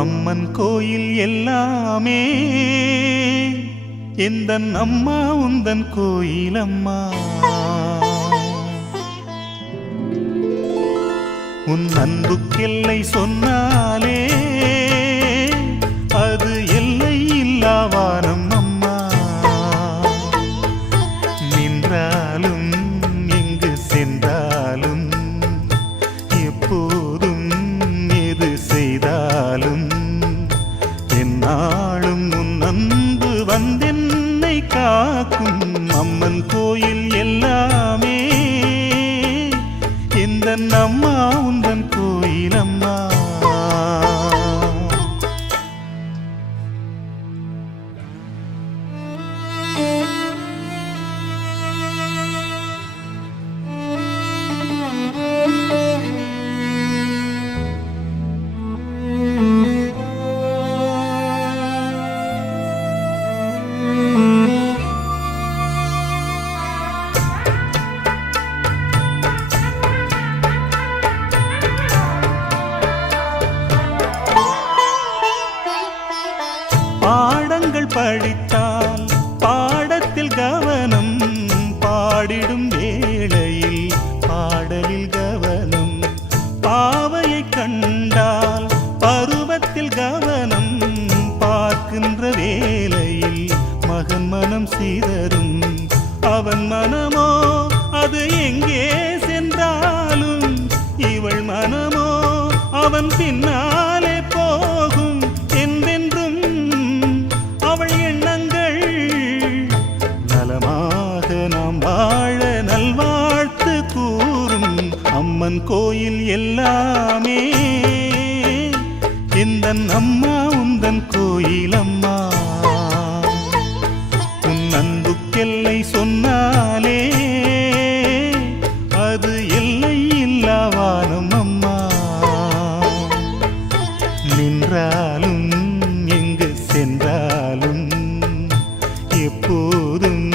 அம்மன் கோயில் எல்லாமே எந்தன் அம்மா உந்தன் கோயில் அம்மா. உன் அன்புக்கெல்லை சொன்னாலே அது எல்லை இல்லா வானம் அம்மா. நின்றாலும் எங்கு சென்றாலும் எப்போதும் எது செய்தாலும் என்னாலும் உன் அன்பு வந்தென்னை காக்கும். அம்மன் கோயில் எல்லாமே எந்தன் அம்மா உந்தன் கோயில் அம்மா. பாடங்கள் படித்தால் பாடத்தில் கவனம், பாடிடும் வேளையில் பாடலில் கவனம். பாவையை கண்டால் பருவத்தில் கவனம், பார்க்கின்ற வேளையில் மகன் மனம் சிதறும். அவன் மனமோ அது எங்கே சென்றாலும், இவள் மனமோ அவன் பின்னாலே போகும். என்றென்றும் அவள் எண்ணங்கள் நலமாக நாம் வாழ நல்வாழ்த்து கூறும். அம்மன் கோயில் எல்லாமே எந்தன் அம்மா உந்தன் கோயில் அம்மா. உன் அன்புக்கெல்லை சொன்னாலே அது எல்லை இல்லா வானம் அம்மா. நின்றாலும் எங்கு சென்றாலும் எப்போதும்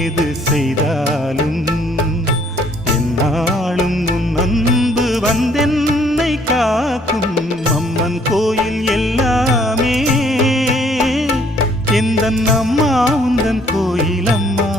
எது செய்தாலும் என்னாலும் உன் அன்பு வந்தென்னை காக்கும். அம்மன் கோயில் எல்லாமே எந்தன் அம்மா உந்தன் கோயில் அம்மா.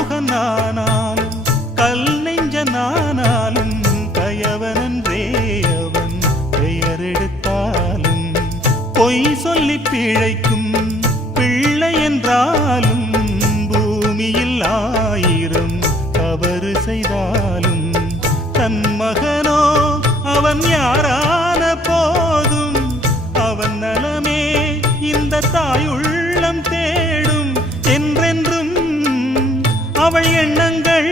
காமுகனானாலும் கல் நெஞ்சனானாலும் கயவனன்றே அவன் பெயரெடுத்தாலும், பொய் சொல்லி பிழைக்கும் பிள்ளை என்றாலும் பூமியில் 1000 தவறு செய்தாலும் தன் மகனோ அவன் யாரான போதும் அவன் நலமே இந்த தாயுள்ளம் தேடும். என்றென்றும் அவள் எண்ணங்கள்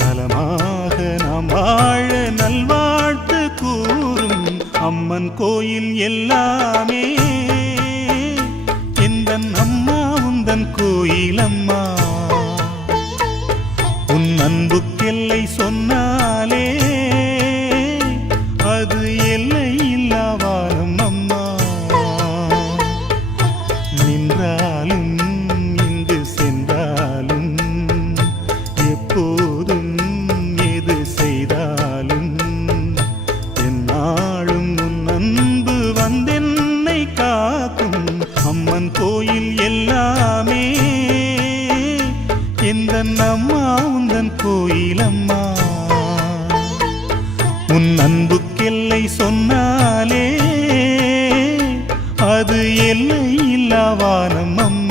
நலமாக நாம் வாழ நல்வாழ்த்து கூறும். அம்மன் கோயில் எல்லாமே எந்தன் அம்மா உந்தன் கோயில் அம்மா. உன் அன்புக்கெல்லை சொன்னாலே அது எல்லை இல்லா வானம் அம்மா. நின்றாலும் எங்கு சென்றாலும் எப்போதும் எது செய்தாலும் என்னாலும் உன் அன்பு வந்தென்னை காக்கும். அம்மன் கோயில் எல்லாமே எந்தன் அம்மா உந்தன் கோயில் அம்மா. உன் அன்புக்கெல்லை சொன்னாலே அது எல்லை இல்லா வானம் அம்மா.